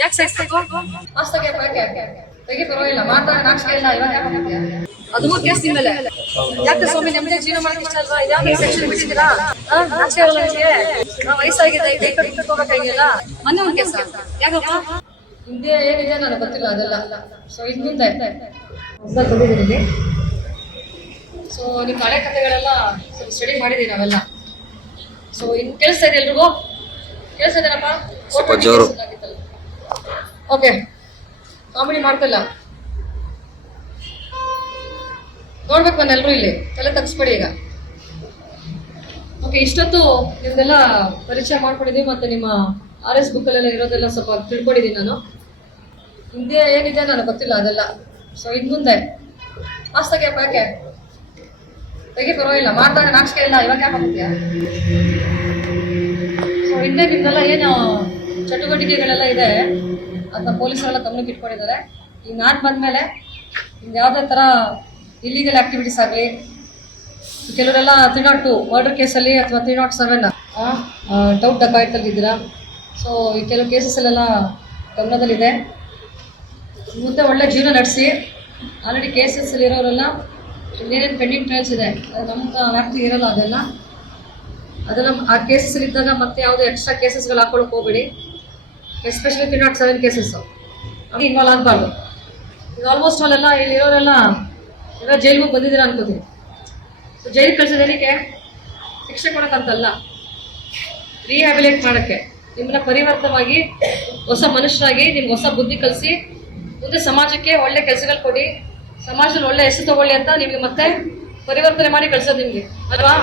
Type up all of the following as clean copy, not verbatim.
ಯಾಕೆ ಸಾಯಿಸ್ಬೇಕು? ಮಸ್ತಾಗೆ ತೆಗಿ ಪರವಾಗಿಲ್ಲ, ಮಾತಾಡ ನಾಚಿಕೆ ಇಲ್ಲ. ಇವಾಗ ಯಾಕೆ ಮಾಡ್ತೀಯ? ಅದು ಕೇಸ್ ನಿಮ್ಮಲ್ಲಿ. ಯಾಕೆ ಸ್ವಾಮಿ ನಿಮ್ದೇ ಜೀವನ ಮಾಡಕ್ಕೆ ಇಷ್ಟ ಅಲ್ವಾ? ಇದ್ಯಾವ ಸೆಕ್ಷನ್ ಬಿಟ್ಟಿದ್ದೀರಾ? ನಾಚಿಕೆ ಆಗಲ್ಲ ನಿಮಗೆ? ವಯಸ್ಸಾಗಿದೆ, ಕೈ ಕಟ್ಕೊಂಡು ಹೋಗಕ್ಕಾಗಿಲ್ಲ. ಮೊನ್ನೆ ಒಂದು ಕೇಸ ಯಾಕಪ್ಪ? ಹಿಂದೆ ಏನಿದೆ ನನಗೆ ಗೊತ್ತಿಲ್ಲ ಅದೆಲ್ಲ. ಸೊ ಇದು ಮುಂದೆ ಹೊಸದಾಗಿ ಬಂದಿದ್ದೀನಿ. ಸೊ ನಿಮ್ಮ ಹಳೆ ಕಥೆಗಳೆಲ್ಲ ಸ್ವಲ್ಪ ಸ್ಟಡಿ ಮಾಡಿದ್ದೀವಿ ನಾವೆಲ್ಲ. ಸೊ ಇನ್ನು ಕೇಳಿಸ್ತಾ ಇದೆ ಎಲ್ರಿಗೂ? ಕೇಳಿಸ್ತಾ ಇದ್ದೀನಪ್ಪ? ಓಕೆ, ಕಾಮಿಡಿ ಮಾಡ್ತಿಲ್ಲ, ನೋಡ್ಬೇಕು ನಾನು ಎಲ್ರು ಇಲ್ಲಿ ತಲೆ ತಗ್ಸ್ಬೇಡಿ ಈಗ. ಓಕೆ, ಇಷ್ಟೊತ್ತು ನಿಮ್ದೆಲ್ಲ ಪರಿಚಯ ಮಾಡ್ಕೊಂಡಿದ್ದೀವಿ, ಮತ್ತೆ ನಿಮ್ಮ RS ಬುಕ್ಕಲ್ಲೆಲ್ಲ ಇರೋದೆಲ್ಲ ಸ್ವಲ್ಪ ತಿಳ್ಕೊಂಡಿದ್ದೀನಿ ನಾನು. ಹಿಂದೆ ಏನಿದೆ ನನಗೆ ಗೊತ್ತಿಲ್ಲ ಅದೆಲ್ಲ. ಸೊ ಇನ್ನು ಮುಂದೆ ಮಸ್ತಾಗೆ ತೆಗಿ ಪರವಾಗಿಲ್ಲ, ಮಾತಾಡ ನಾಚಿಕೆ ಇಲ್ಲ. ಇವಾಗ ಯಾಕೆ ಮಾಡ್ತೀಯ? ಸೊ ಹಿಂದೆ ನಿಮ್ದೆಲ್ಲ ಏನು ಚಟುವಟಿಕೆಗಳೆಲ್ಲ ಇದೆ ಅದನ್ನ ಪೊಲೀಸರೆಲ್ಲ ಗಮನಕ್ಕೆ ಇಟ್ಕೊಂಡಿದ್ದಾರೆ. ಈಗ ನಾನು ಬಂದಮೇಲೆ ನಿಮ್ದು ಯಾವುದೇ ಥರ ಇಲ್ಲಿಗಲ್ ಆ್ಯಕ್ಟಿವಿಟೀಸ್ ಆಗಲಿ, ಕೆಲವರೆಲ್ಲ 302 ಮರ್ಡರ್ ಕೇಸಲ್ಲಿ ಅಥವಾ 307 ಡೌಟ್ ಡಕಾಯಿತಲ್ಲಿದ್ದೀರಾ. ಸೊ ಈ ಕೆಲವು ಕೇಸಸ್ಸಲ್ಲೆಲ್ಲ ಗಮನದಲ್ಲಿದೆ. ಮುಂದೆ ಒಳ್ಳೆ ಜೀವನ ನಡೆಸಿ. ಆಲ್ರೆಡಿ ಕೇಸಸ್ಸಲ್ಲಿರೋರೆಲ್ಲ ಏನೇನು ಪೆಂಡಿಂಗ್ ಟ್ರಯಲ್ಸ್ ಇದೆ ಅದು ನಮ್ಮ ವ್ಯಾಪ್ತಿ ಇರೋಲ್ಲ. ಅದೆಲ್ಲ ಆ ಕೇಸಸ್ಸಲ್ಲಿದ್ದಾಗ ಮತ್ತೆ ಯಾವುದೇ ಎಕ್ಸ್ಟ್ರಾ ಕೇಸಸ್ಗಳು ಹಾಕೊಳ್ಳೋಕೆ ಹೋಗಬೇಡಿ. ಎಸ್ಪೆಷಲಿ 307 ಕೇಸಸ್ಸು ಅದು ಇನ್ವಾಲ್ವ್ ಆಗಬಾರ್ದು. ಈಗ ಆಲ್ಮೋಸ್ಟ್ ಅಲ್ಲೆಲ್ಲ ಇಲ್ಲಿರೋರೆಲ್ಲ ಎಲ್ಲ ಜೈಲಿಗೆ ಬಂದಿದ್ದೀರಾ ಅನ್ಕೋತೀನಿ. ಸೊ ಜೈಲಿಗೆ ಕಳ್ಸೋದೇನಕ್ಕೆ? ಶಿಕ್ಷೆ ಕೊಡೋಕ್ಕಂತಲ್ಲ, ರಿಹ್ಯಾಬಿಲೇಟ್ ಮಾಡೋಕ್ಕೆ, ನಿಮ್ಮನ್ನ ಪರಿವರ್ತನವಾಗಿ ಹೊಸ ಮನುಷ್ಯರಾಗಿ ನಿಮ್ಗೆ ಹೊಸ ಬುದ್ಧಿ ಕಲಿಸಿ ಮುಂದೆ ಸಮಾಜಕ್ಕೆ ಒಳ್ಳೆ ಕೆಲಸಗಳು ಕೊಡಿ, ಸಮಾಜದಲ್ಲಿ ಒಳ್ಳೆ ಹೆಸರು ತಗೊಳ್ಳಿ ಅಂತ ನಿಮಗೆ ಮತ್ತೆ ಪರಿವರ್ತನೆ ಮಾಡಿ ಕಳ್ಸೋದು ನಿಮಗೆ ಅಲ್ವಾ?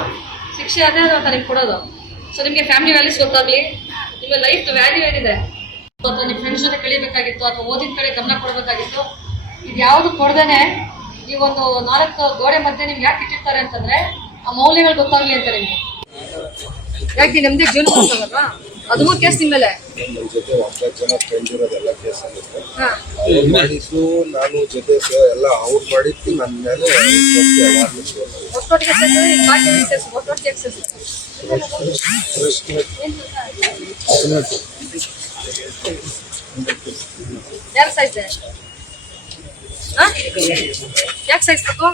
ಶಿಕ್ಷೆ ಅದೇ ಅದು ಅಂತ ನಿಮ್ಗೆ ಕೊಡೋದು. ಸೊ ನಿಮಗೆ ಫ್ಯಾಮಿಲಿ ವ್ಯಾಲ್ಯೂಸ್ ಗೊತ್ತಾಗಲಿ, ನಿಮ್ಮ ಲೈಫ್ ವ್ಯಾಲ್ಯೂ ಏನಿದೆ, ಅಥವಾ ನಿಮ್ಮ ಫ್ರೆಂಡ್ಸ್ ಜೊತೆ ಕಳಿಬೇಕಾಗಿತ್ತು ಅಥವಾ ಓದಿದ ಕಡೆ ಗಮನ ಕೊಡಬೇಕಾಗಿತ್ತು, ಇದು ಯಾವುದು ಕೊಡ್ದೇನೆ ನೀವೊಂದು 4 ಗೋಡೆ ಮಧ್ಯೆ ನಿಮ್ಗೆ ಯಾಕೆ ಇಟ್ಟಿರ್ತಾರೆ ಅಂತಂದ್ರೆ ಆ ಮೌಲ್ಯಗಳು ಗೊತ್ತಾಗ್ಲಿ ಅಂತ ನಿಮ್ಗೆ. ಯಾಕೆ ನಮ್ದೇ ಜೀವನ ಗೊತ್ತಾಗಲ್ವಾ? ಅದು ಕೇಸ್ ನಿಮ್ಮ ಮೇಲೆ. ನನ್ನ ಜೊತೆ 9 ಜನ ಫ್ರೆಂಡ್ ಇರೋದೆಲ್ಲ ಕೇಸ್ ಆಗುತ್ತೆ. ಮಾಡಿದ್ದು ನಾನು ಜೊತೆ ಎಲ್ಲ ಅವ್ರು ಮಾಡಿದ್ದು ನನ್ನ ಮೇಲೆ ಯಾರು ಸಾಯಿಸ್ದೆ? ಯಾಕೆ ಸಾಯಿಸ್ಬೇಕು?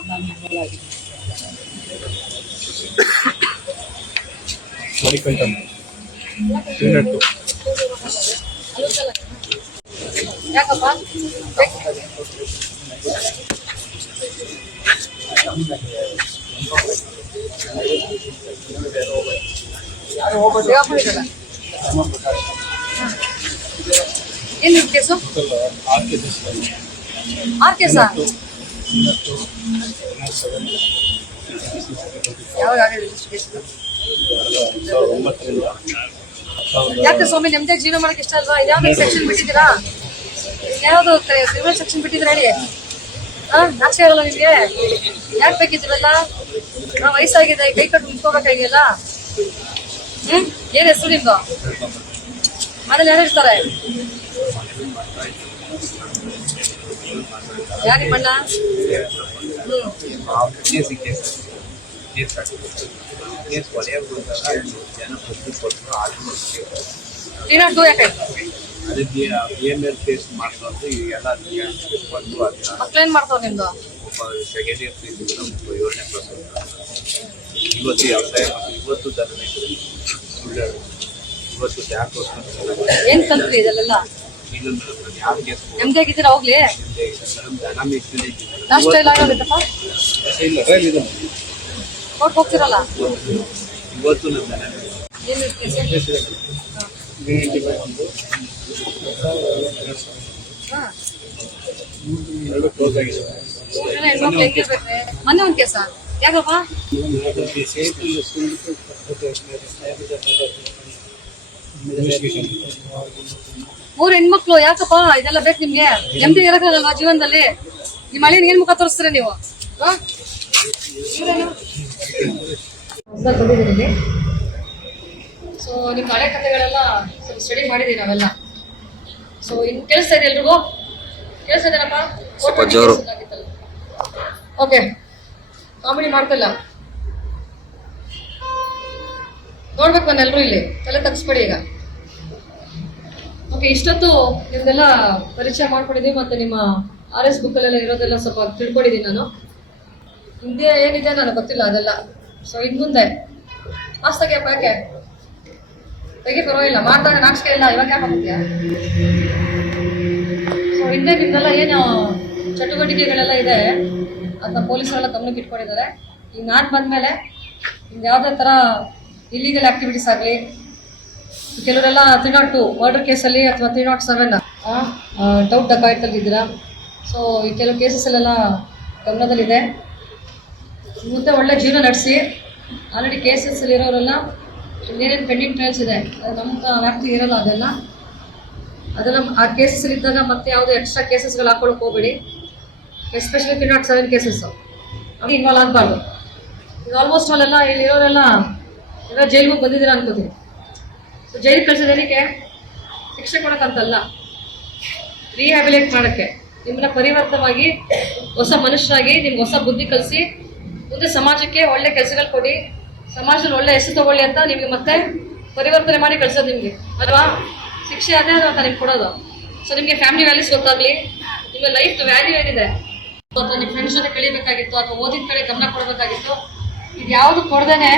ಯಾಕಪ್ಪ? ಏನು ಕೇಸು? 6 ಕೇಸಾ? ಯಾವಾಗ ಆಗಿದೆ ಕೇಸ್? ಯಾಕೆ ಸ್ವಾಮಿ ನಿಮ್ದೇ ಜೀವನ ಮಾಡಕ್ಕೆ ಇಷ್ಟ ಅಲ್ವಾ? ಇದ್ಯಾವ್ದು ಸೆಕ್ಷನ್ ಬಿಟ್ಟಿದ್ದೀರಾ? ಯಾವ್ದು ಕ್ರಿಮಿನಲ್ ಸೆಕ್ಷನ್ ಬಿಟ್ಟಿದ್ದೀರಾ ಹೇಳಿ? ನಾಚಿಕೆ ಆಗಲ್ಲ ನಿಮಗೆ? ಯಾಕೆ ಬೇಕಿದ್ದೀರಲ್ಲ? ವಯಸ್ಸಾಗಿದೆ, ಕೈ ಕಟ್ಟು ನಿಂತ್ಕೋಬೇಕಾಗಿಲ್ಲ. ಏನ್ ಹೆಸರು ನಿಮ್ದು? ಮನೇಲಿ ಯಾರು ಇರ್ತಾರೆ? ಯಾರು ನಿಮ್ಮಣ್ಣ? 302 ಯಾಕಾಯ್ತು? ಮಕ್ಳೇನ್ ಮಾಡ್ತಾವ ನಿಮ್ದು? ಸೆಕೆಂಡ್ ಇಯರ್ ಒಬ್ಬ 7ನೇ ಕ್ಲಾಸ್. ಏನ್ ಕಲ್ತ್ರಿ ಇದೆಲ್ಲ? ನೆಮ್ಮದಿ ಆಗಿದ್ದೀರಾ? ಹೋಗ್ಲಿ ಲಾಸ್ಟ್ ಟೈಲ್ ಆಗೋಗಿತ್ತಪ್ಪ. ಕೋರ್ಟ್ ಹೋಗ್ತಿರಲ್ಲ? ಇವತ್ತು ಮೊನ್ನೆ ಒಂದು ಕೇಸ ಯಾಕಪ್ಪ? ಮೂರು ಹೆಣ್ಮಕ್ಳು ಯಾಕಪ್ಪ? ಇದೆಲ್ಲ ಬೇಕು ನಿಮ್ಗೆ? ನೆಮ್ಮದಿ ಇರಕ್ಕಾಗಲ್ವಾ ಜೀವನದಲ್ಲಿ? ನಿಮ್ಮ ಹಳ್ಳಿನ ಏನ್ ಮುಖ ತೋರಿಸ್ತೀರ ನೀವು? ಸೊ ನಿಮ್ಮ ಹಳೆ ಕಥೆಗಳೆಲ್ಲ ಸ್ವಲ್ಪ ಸ್ಟಡಿ ಮಾಡಿದ್ದೀವಿ ನಾವೆಲ್ಲ. ಸೊ ಇನ್ನು ಕೇಳಿಸ್ತಾ ಇದೆ ಎಲ್ರಿಗೂ? ಕೇಳಿಸ್ತಾ ಇದ್ದೀನಪ್ಪ? ಓಕೆ, ಕಾಮಿಡಿ ಮಾಡ್ತಿಲ್ಲ, ನೋಡ್ಬೇಕು ನಾನು ಎಲ್ರು ಇಲ್ಲಿ ತಲೆ ತಗ್ಸ್ಬೇಡಿ ಈಗ. ಓಕೆ, ಇಷ್ಟೊತ್ತು ನಿಮ್ದೆಲ್ಲ ಪರಿಚಯ ಮಾಡ್ಕೊಂಡಿದ್ದೀವಿ ಮತ್ತು ನಿಮ್ಮ RS ಬುಕ್ಕಲ್ಲೆಲ್ಲ ಇರೋದೆಲ್ಲ ಸ್ವಲ್ಪ ತಿಳ್ಕೊಂಡಿದ್ದೀನಿ ನಾನು. ಹಿಂದೆ ಏನಿದೆ ನನಗೆ ಗೊತ್ತಿಲ್ಲ ಅದೆಲ್ಲ. ಸೊ ಇನ್ನು ಮುಂದೆ ಮಾಸ್ತಾಗೆ ಯಾಕೆ ತೆಗೆ ಪರವಾಗಿಲ್ಲ, ಮಾಡಿದಾಗ ನಾಚಿಕೆ ಇಲ್ಲ, ಇವಾಗ ಯಾಕೆ ಹೋಗ್ತೀಯಾ? ಸೊ ಹಿಂದೆ ನಿಮ್ದೆಲ್ಲ ಏನು ಚಟುವಟಿಕೆಗಳೆಲ್ಲ ಇದೆ ಅದನ್ನ ಪೊಲೀಸರೆಲ್ಲ ಗಮನಕ್ಕೆ ಇಟ್ಕೊಂಡಿದ್ದಾರೆ. ಈಗ ನಾನು ಬಂದಮೇಲೆ ನಿಮ್ದು ಯಾವುದೇ ಥರ ಇಲ್ಲಿಗಲ್ ಆ್ಯಕ್ಟಿವಿಟೀಸ್ ಆಗಲಿ, ಕೆಲವರೆಲ್ಲ 302 ಮರ್ಡರ್ ಕೇಸಲ್ಲಿ ಅಥವಾ 307 ಡೌಟ್ ಡಕಾಯಿತಲ್ಲಿದ್ದೀರಾ. ಸೊ ಈ ಕೆಲವು ಕೇಸಸ್ಸಲ್ಲೆಲ್ಲ ಗಮನದಲ್ಲಿದೆ. ಮುಂದೆ ಒಳ್ಳೆ ಜೀವನ ನಡೆಸಿ. ಆಲ್ರೆಡಿ ಕೇಸಸ್ಸಲ್ಲಿರೋರೆಲ್ಲ ಇನ್ನೇನೇನು ಪೆಂಡಿಂಗ್ ಟ್ರಯಲ್ಸ್ ಇದೆ ಅದು ನಮ್ಮ ವ್ಯಾಪ್ತಿಗೆ ಇರೋಲ್ಲ. ಅದೆಲ್ಲ ಆ ಕೇಸಸ್ಸಲ್ಲಿದ್ದಾಗ ಮತ್ತೆ ಯಾವುದೇ ಎಕ್ಸ್ಟ್ರಾ ಕೇಸಸ್ಗಳು ಹಾಕೊಳ್ಳೋಕೆ ಹೋಗ್ಬೇಡಿ. ಎಸ್ಪೆಷಲಿ 307 ಕೇಸಸ್ಸು ಅದು ಇನ್ವಾಲ್ವ್ ಆಗಬಾರ್ದು. ಈಗ ಆಲ್ಮೋಸ್ಟ್ ಅಲ್ಲೆಲ್ಲ ಇಲ್ಲಿರೋರೆಲ್ಲ ಎಲ್ಲ ಜೈಲಿಗೆ ಬಂದಿದ್ದೀರಾ ಅನ್ಕೋತೀನಿ. ಸೊ ಜೈಲಿಗೆ ಕಳಿಸೋದೇನಕ್ಕೆ? ಶಿಕ್ಷೆ ಕೊಡೋಕ್ಕಂತಲ್ಲ, ರೀಹ್ಯಾಬಿಲೇಟ್ ಮಾಡೋಕ್ಕೆ, ನಿಮ್ಮನ್ನ ಪರಿವರ್ತವಾಗಿ ಹೊಸ ಮನುಷ್ಯರಾಗಿ ನಿಮ್ಗೆ ಹೊಸ ಬುದ್ಧಿ ಕಲಿಸಿ ಮುಂದೆ ಸಮಾಜಕ್ಕೆ ಒಳ್ಳೆ ಕೆಲಸಗಳು ಕೊಡಿ, ಸಮಾಜದಲ್ಲಿ ಒಳ್ಳೆ ಹೆಸರು ತಗೊಳ್ಳಿ ಅಂತ ನಿಮಗೆ ಮತ್ತೆ ಪರಿವರ್ತನೆ ಮಾಡಿ ಕಳಿಸೋದು ನಿಮಗೆ ಅಲ್ವಾ? ಶಿಕ್ಷೆ ಅದೇ ಅದು ಅಂತ ನಿಮ್ಗೆ ಕೊಡೋದು. ಸೊ ನಿಮಗೆ ಫ್ಯಾಮಿಲಿ ವ್ಯಾಲ್ಯೂಸ್ ಗೊತ್ತಾಗಲಿ, ನಿಮ್ಮ ಲೈಫ್ ವ್ಯಾಲ್ಯೂ ಏನಿದೆ ಅಥವಾ ನಿಮ್ಮ ಫ್ರೆಂಡ್ಸ್ ಜೊತೆ ಕಳಿಬೇಕಾಗಿತ್ತು ಅಥವಾ ಓದಿದ ಕಡೆ ಗಮನ ಕೊಡಬೇಕಾಗಿತ್ತು, ಇದು ಯಾವುದು ಕೊಡ್ದೇನೆ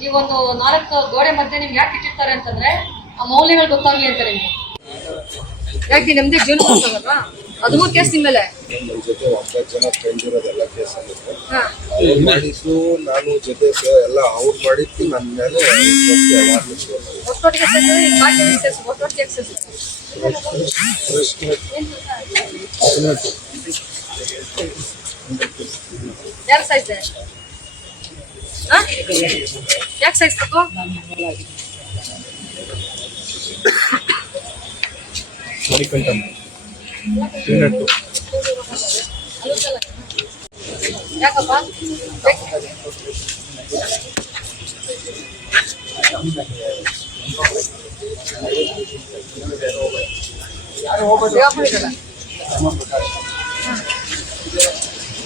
ನೀವೊಂದು 4 ಗೋಡೆ ಮಧ್ಯೆ ನಿಮ್ಗೆ ಯಾಕೆ ಇಟ್ಟಿರ್ತಾರೆ ಅಂತಂದ್ರೆ ಆ ಮೌಲ್ಯಗಳು ಗೊತ್ತಾಗ್ಲಿ ಅಂತ ನಿಮ್ಗೆ. ಯಾಕೆ ನಮ್ದೇ ಜೀವನ ಕೊಡ್ತಾರಲ್ವಾ? 13 ಕೇಸ್ ನಿಮ್ಮ ಮೇಲೆ. ನನ್ನ ಜೊತೆ 9 ಜನ ಫ್ರೆಂಡ್ ಇರೋದೆಲ್ಲ ಕೇಸ್ ಆಗಿತ್ತು. ಅವ್ರು ಮಾಡಿದ್ದು ನಾನು ಜೊತೆ ಎಲ್ಲ ಅವ್ರು ಮಾಡಿದ್ದು ನನ್ನ ಮೇಲೆ ಒಟ್ಟೊಟ್ಟಿಗೆ ಯಾರು ಸಾಯ್ತೆ? ಯಾಕೆ ಸಾಯಿಸ್ಬೇಕು? ಯಾಕಪ್ಪ?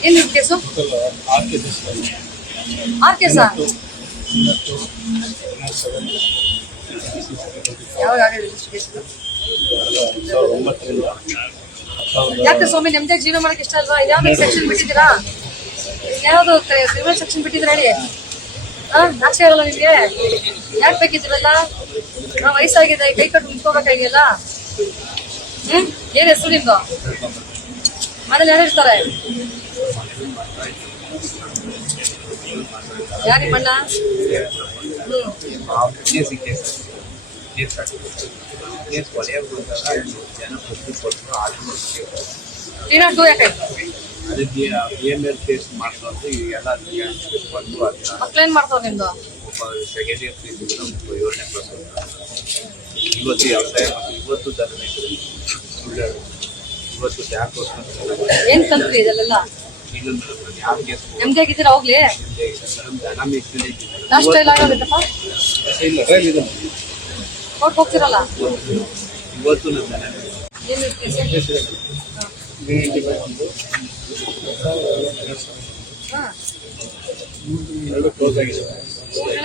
ಏನು ಕೇಸು? 6 ಕೇಸಾ? ಯಾವಾಗ ಯಾಕೆ ಸ್ವಾಮಿ ನಿಮ್ದೇ ಜೀವನ ಮಾಡಕ್ಕೆ ಇಷ್ಟ ಅಲ್ವಾ? ಇದ್ಯಾವ್ದು ಸೆಕ್ಷನ್ ಬಿಟ್ಟಿದ್ದೀರಾ? ಯಾವ್ದು ಕ್ರಿಮಿನಲ್ ಸೆಕ್ಷನ್ ಬಿಟ್ಟಿದ್ದೀರ ಹೇಳಿ? ನಾಚಿಕೆ ಇರಲ್ಲ ನಿಮ್ಗೆ? ಯಾಕೆ ಬೇಕಿದ್ದೀರಲ್ಲ? ವಯಸ್ಸಾಗಿದೆ, ಕೈ ಕಟ್ಟು ನಿಂತ್ಕೋಬೇಕಾಗಿಲ್ಲ. ಏನ್ ಹೆಸರು ನಿಮ್ದು? ಮನೇಲಿ ಯಾರು ಇರ್ತಾರೆ? ಯಾರು ನಿಮ್ಮಣ್ಣ? 302 ಯಾಕಾಯ್ತು? ಮಕ್ಳೇನ್ ಮಾಡ್ತಾವ ನಿಮ್ದು? ಏನ್ ಕಲ್ತ್ರಿ ಇದೆಲ್ಲ? ನೆಮ್ಮದಿಯಾಗಿದ್ದೀರಾ? ಹೋಗ್ಲಿ ಲಾಸ್ಟ್ ಟೈಲ್ ಆಗೋದಿತ್ತಪ್ಪ. ಕೋರ್ಟ್ ಹೋಗ್ತಿರಲ್ಲ? ಏನು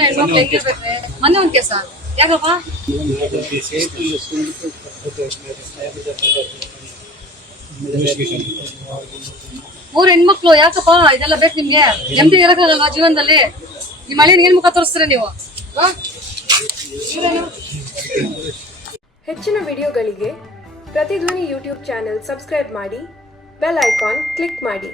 ಹೆಣ್ಮಕ್ಳು ಹೆಂಗಿರ್ಬೇಕ್ರೆ? ಮೊನ್ನೆ ಒಂದ್ ಕೇಸ ಯಾಕಪ್ಪ? 3 ಹೆಣ್ಮಕ್ಳು ಯಾಕಪ್ಪ? ಇದೆಲ್ಲ ಬೇಕು ನಿಮ್ಗೆ? ನೆಮ್ಮದಿ ಇರಕ್ಕಾಗಲ್ವಾ ಜೀವನದಲ್ಲಿ? ನಿಮ್ಮ ಹಳ್ಳಿನ ಏನ್ ಮುಖ ತೋರಿಸ್ತೀರ ನೀವು? ಹೆಚ್ಚಿನ ವಿಡಿಯೋಗಳಿಗೆ ಪ್ರತಿಧ್ವನಿ ಯೂಟ್ಯೂಬ್ ಚಾನೆಲ್ ಸಬ್ಸ್ಕ್ರೈಬ್ ಮಾಡಿ, ಬೆಲ್ ಐಕಾನ್ ಕ್ಲಿಕ್ ಮಾಡಿ.